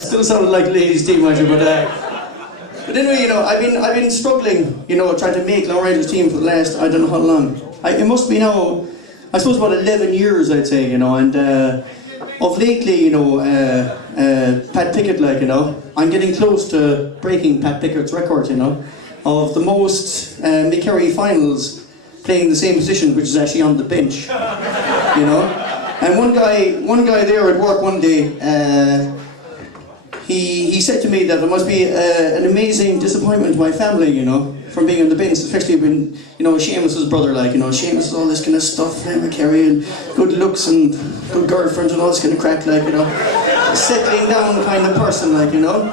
Still sounded like a ladies' team, mind you, but anyway, you know, I've been struggling, you know, trying to make Lowriders team for the last, I don't know how long. It must be now, I suppose about 11 years, I'd say, you know, and of lately, you know, Pat Pickett, like, you know, I'm getting close to breaking Pat Pickett's record, you know, of the most Kerry finals playing the same position, which is actually on the bench, you know. And one guy there at work one day, he said to me that it must be an amazing disappointment to my family, you know, from being on the bench, especially when, you know, Seamus's brother, like, you know, Seamus is all this kind of stuff, like Kerry, and good looks and good girlfriends and all this kind of crack, like, you know, settling down kind of person, like, you know.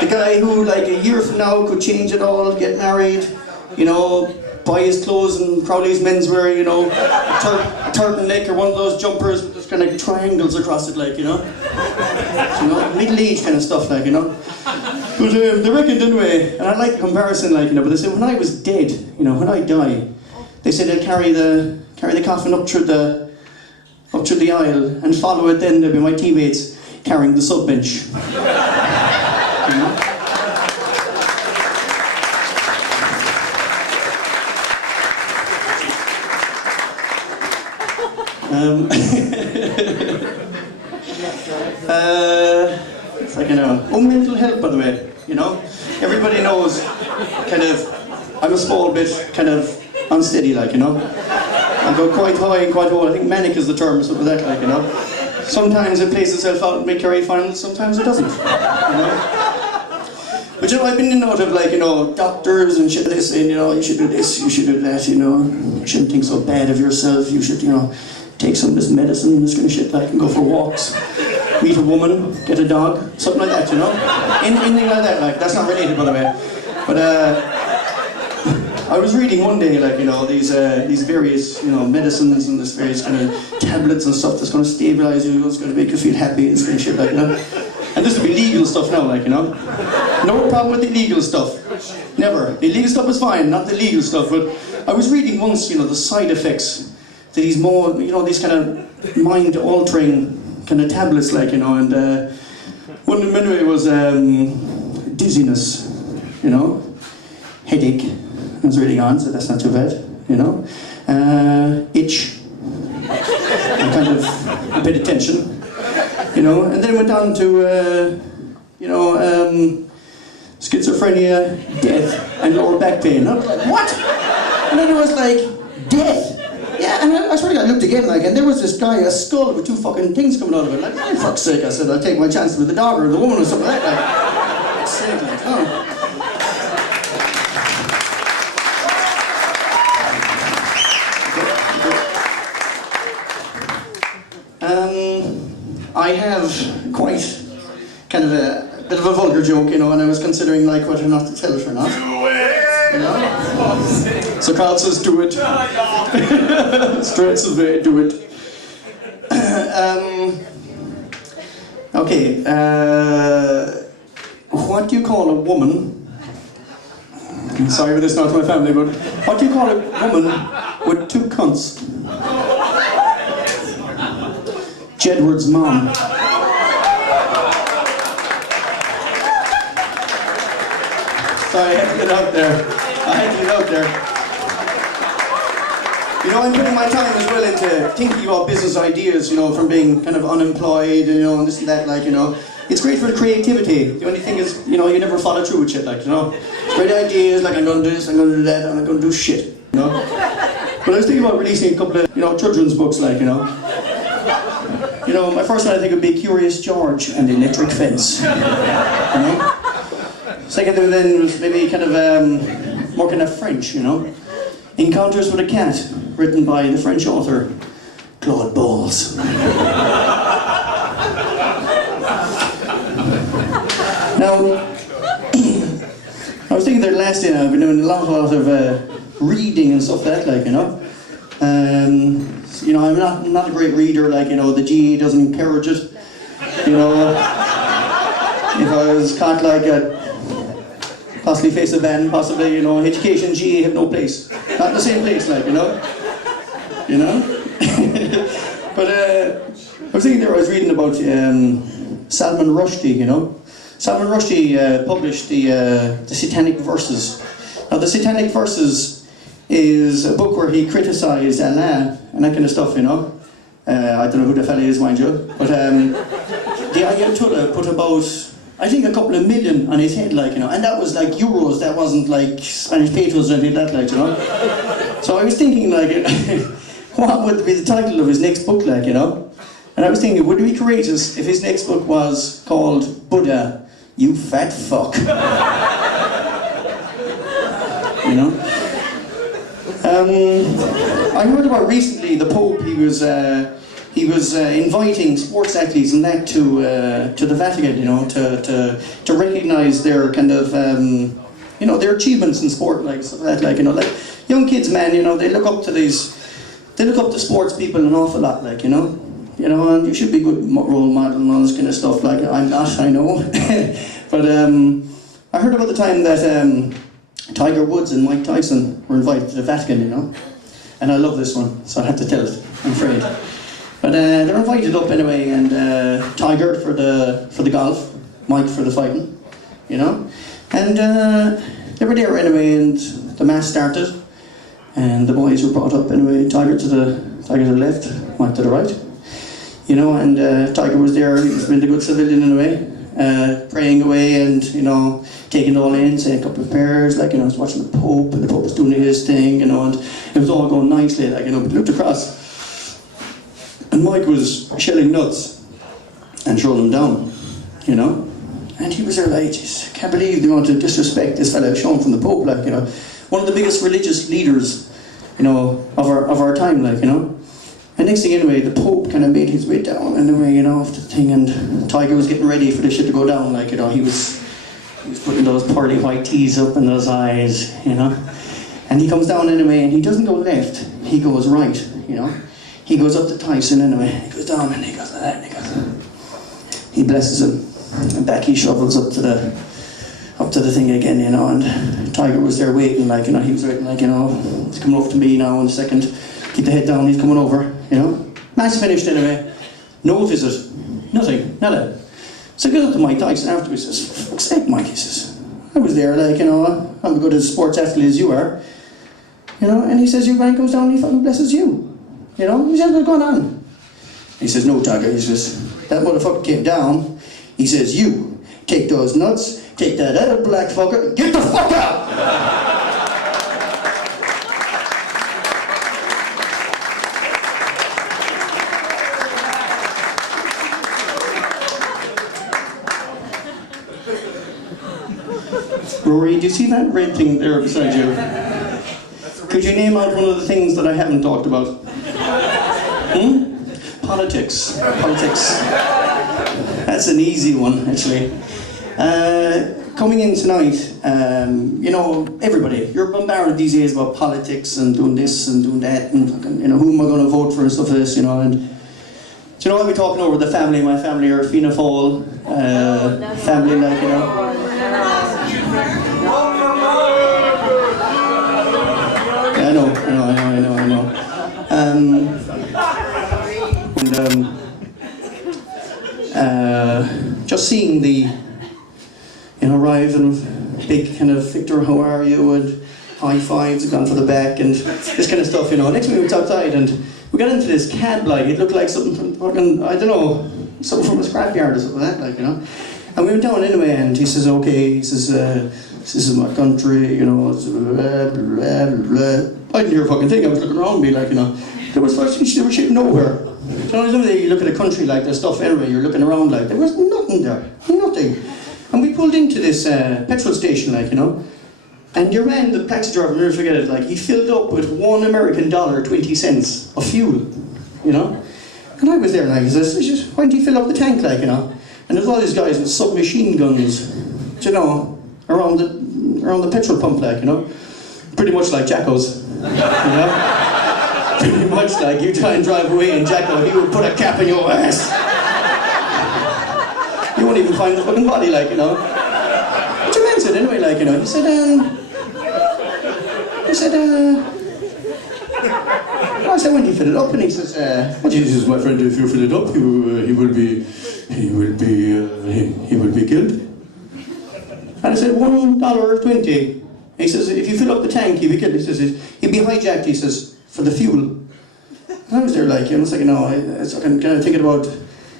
The guy who, like, a year from now could change it all, get married, you know, buy his clothes and Crowley's menswear, you know, a turtleneck or one of those jumpers with those kind of triangles across it, like, you know. You know, middle-aged kind of stuff, like, you know. But they reckoned anyway, and I like the comparison, like, you know, but they said when I was dead, you know, when I die, they said they'd carry the coffin up through the aisle and follow it, then there'd be my teammates carrying the sub-bench. You know? It's like, you know, mental health, by the way, you know. Everybody knows, kind of, I'm a small bit, kind of, unsteady, like, you know. I go quite high and quite low. I think manic is the term, or something like that, like, you know. Sometimes it plays itself out in mid-Kerry finals, sometimes it doesn't, you know. But, you know, I've been in and out of, like, you know, doctors and shit, they saying, you know, you should do this, you should do that, you know. You shouldn't think so bad of yourself, you should, you know, take some of this medicine, this kind of shit, like, and go for walks. Meet a woman, get a dog, something like that, you know? Anything like that, like, that's not related, by the way. But, I was reading one day, like, you know, these various, you know, medicines and this various kind of tablets and stuff that's going to stabilize you, it's going to make you feel happy, this kind of shit, like, you know? And this would be legal stuff now, like, you know? No problem with the illegal stuff. Never. The illegal stuff is fine, not the legal stuff, but I was reading once, you know, the side effects to these more, you know, these kind of mind-altering kind of tablets, like, you know, and one of them anyway was dizziness, you know, headache. I was reading on, so that's not too bad, you know. Itch, and kind of a bit of tension, you know, and then it went on to, you know, schizophrenia, death, and lower back pain. I was like, what? And then it was like, death. Yeah, and I swear to God, I looked again, like, and there was this guy, a skull with two fucking things coming out of it. Like, oh, for fuck's sake, I said, I'll take my chances with the dog or the woman or something like that. Like, sake, like, oh. I have quite kind of a bit of a vulgar joke, you know, and I was considering, like, whether or not to tell it or not. Do it! You know? So Carl says, do it. Straight away, do it. Okay, what do you call a woman? I'm sorry for this not to my family, but what do you call a woman with two cunts? Jedward's mom. Sorry, I had to get out there. You know, I'm putting my time as well into thinking about business ideas, you know, from being kind of unemployed, you know, and this and that, like, you know. It's great for creativity. The only thing is, you know, you never follow through with shit, like, you know. Great ideas, like, I'm going to do this, I'm going to do that, and I'm going to do shit, you know. But I was thinking about releasing a couple of, you know, children's books, like, you know. You know, my first one I think would be Curious George and the Electric Fence. You know? Second thing then was maybe kind of more kind of French, you know. Encounters with a Cat, written by the French author Claude Balls. Now, I was thinking that last year I've been doing a lot of reading and stuff like that, like, you know. You know, I'm not a great reader, like, you know, the GE doesn't encourage it. You know, if I was caught like a possibly face a ban, possibly, you know, education, GE have no place. Not in the same place, like, you know. You know? But I was thinking there, I was reading about Salman Rushdie, you know. Salman Rushdie published the Satanic Verses. Now, the Satanic Verses is a book where he criticised Allah and that kind of stuff, you know. I don't know who the fella is, mind you, but the Ayatollah put about, I think, a couple of million on his head, like, you know, and that was like euros, that wasn't like Spanish pesos or anything like that, like, you know. So I was thinking, like, what would be the title of his next book, like, you know? And I was thinking, would it be courageous if his next book was called Buddha, You Fat Fuck? You know? I heard about recently the Pope. He was inviting sports athletes and that to the Vatican, you know, to recognise their kind of you know, their achievements in sport, like stuff like that, like, you know, like young kids, man, you know, they look up to sports people an awful lot, like, you know, and you should be a good role model and all this kind of stuff. Like, I'm not, I know, but I heard about the time that Tiger Woods and Mike Tyson were invited to the Vatican, you know, and I love this one, so I have to tell it, I'm afraid. But they're invited up anyway, and Tiger for the golf, Mike for the fighting, you know, and they were there anyway, and the mass started, and the boys were brought up anyway. Tiger to the left, Mike to the right, you know, and Tiger was there. He was being a good civilian in a way. Praying away and, you know, taking it all in, saying a couple of prayers, like, you know, I was watching the Pope, and the Pope was doing his thing, you know, and it was all going nicely, like, you know, but looked across, and Mike was shelling nuts and throwing them down, you know, and he was there like, geez, I can't believe the amount of disrespect this fella shown from the Pope, like, you know, one of the biggest religious leaders, you know, of our time, like, you know. And next thing anyway, the Pope kind of made his way down anyway, you know, after the thing, and Tiger was getting ready for the shit to go down, like, you know, he was putting those pearly white teeth up in those eyes, you know. And he comes down anyway, and he doesn't go left, he goes right, you know. He goes up to Tyson anyway, he goes down and he goes like that, and he blesses him, and back he shovels up to the thing again, you know, and Tiger was there waiting, like, you know, he was waiting, like, you know, he's coming over to me now in a second. Keep the head down, he's coming over, you know. Match finished anyway. No visit. Nothing. Nada. So he goes up to Mike Tyson afterwards, he says, for fuck's sake, Mike, he says, I was there, like, you know, I'm as good a sports athlete as you are. You know, and he says, your man comes down and he fucking blesses you. You know, he says, what's going on? He says, no, Tiger, he says, that motherfucker came down. He says, you, take those nuts, take that other black fucker, get the fuck out! Rory, do you see that red thing there beside you? Could you name out one of the things that I haven't talked about? Politics. Politics. That's an easy one, actually. Coming in tonight, you know, everybody, you're bombarded these days about politics and doing this and doing that and fucking, you know, who am I going to vote for and stuff like this, you know, and you know, I'll be talking over the family. My family are Fianna Fáil, family, like, you know. I know. Just seeing the, you know, arriving of big kind of Victor, how are you, and high fives, gone for the back, and this kind of stuff, you know. Next week we went outside and we got into this cab, like, it looked like something from fucking, I don't know, something from a scrapyard or something like that, like, you know. And we went down anyway, and he says, okay, he says, this is my country, you know, blah, blah, blah. I didn't hear a fucking thing, I was looking around me, like, you know. There was shit nowhere. So you look at a country like there's stuff everywhere, you're looking around like, there was nothing there, nothing. And we pulled into this petrol station, like, you know, and your man, the taxi driver, I'll never forget it, like, he filled up with $1 American dollar, 20 cents of fuel, you know. And I was there, like, he says, why didn't he fill up the tank, like, you know. And there's all these guys with submachine guns, you know, around the petrol pump, like, you know. Pretty much like Jacko's, you know. Pretty much like you try and drive away and Jacko, he would put a cap in your ass. You won't even find the fucking body, like, you know. But your man said anyway, like, you know, he said, I said, when do you fill it up? And he says, what do you say, my friend, if you fill it up, he he will be killed. And I said, $1.20. He says, if you fill up the tank, he'll be killed. He says, he'll be hijacked, he says, for the fuel. And I was there like, I was like, I'm kind of thinking about,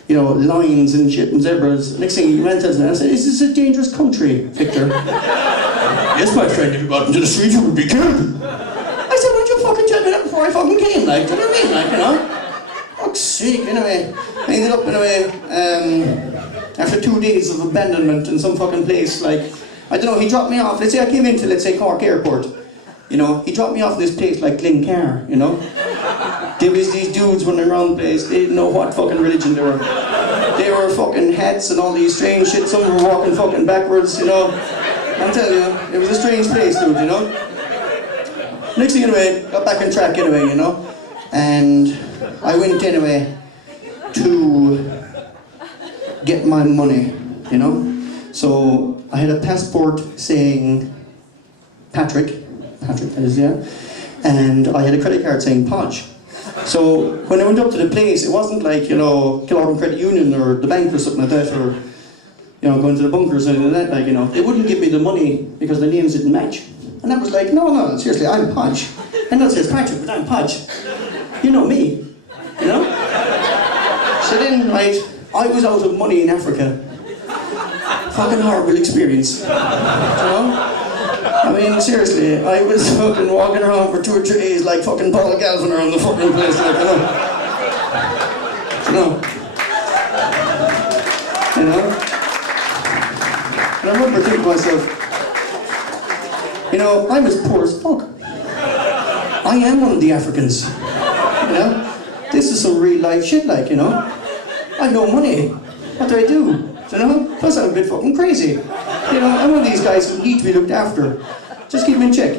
lions and shit and zebras. Next thing, the man tells me, I said, is this a dangerous country, Victor? Yes, my friend, if you got into the street, you would be killed. I said, why'd you fucking tell me that before I fucking came, like, do you know what I mean, Fuck's sake, anyway. I ended up, after 2 days of abandonment in some fucking place, like, I don't know, he dropped me off, let's say I came into, Cork Airport. He dropped me off this place like Glencar, There was these dudes running around the place, they didn't know what fucking religion they were. They were fucking hats and all these strange shit, some were walking fucking backwards, I'm telling you, it was a strange place, dude, Next thing anyway, got back on track anyway, and I went anyway to get my money, So I had a passport saying Patrick, that is, yeah, and I had a credit card saying Podge. So when I went up to the place, it wasn't like, Killorglin Credit Union or the bank or something like that, or, going to the bunkers or anything like that, They wouldn't give me the money because the names didn't match. And I was like, no, seriously, I'm Podge. I know it says Patrick, but I'm Podge. You know me, So then, right, I was out of money in Africa. Fucking horrible experience, I mean, seriously, I was fucking walking around for 2 or 3 days like fucking Paul Galvin around the fucking place, like, And I remember thinking to myself, I'm as poor as fuck. I am one of the Africans, This is some real life shit, like, I have no money. What do I do? Plus I'm a bit fucking crazy. I'm one of these guys who need to be looked after. Just keep them in check.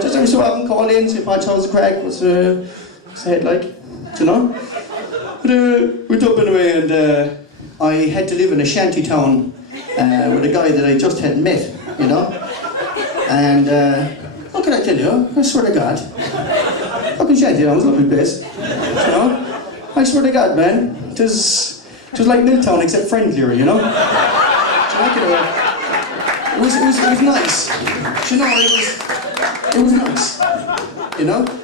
Just every so often call in, say, Podge, how's the crack? What's the head like? But we're up anyway, and I had to live in a shanty town with a guy that I just had met, And what can I tell you? I swear to God. Fucking shanty town was a lovely place. I swear to God, man. It was like Milltown except friendlier, It was nice. It was nice.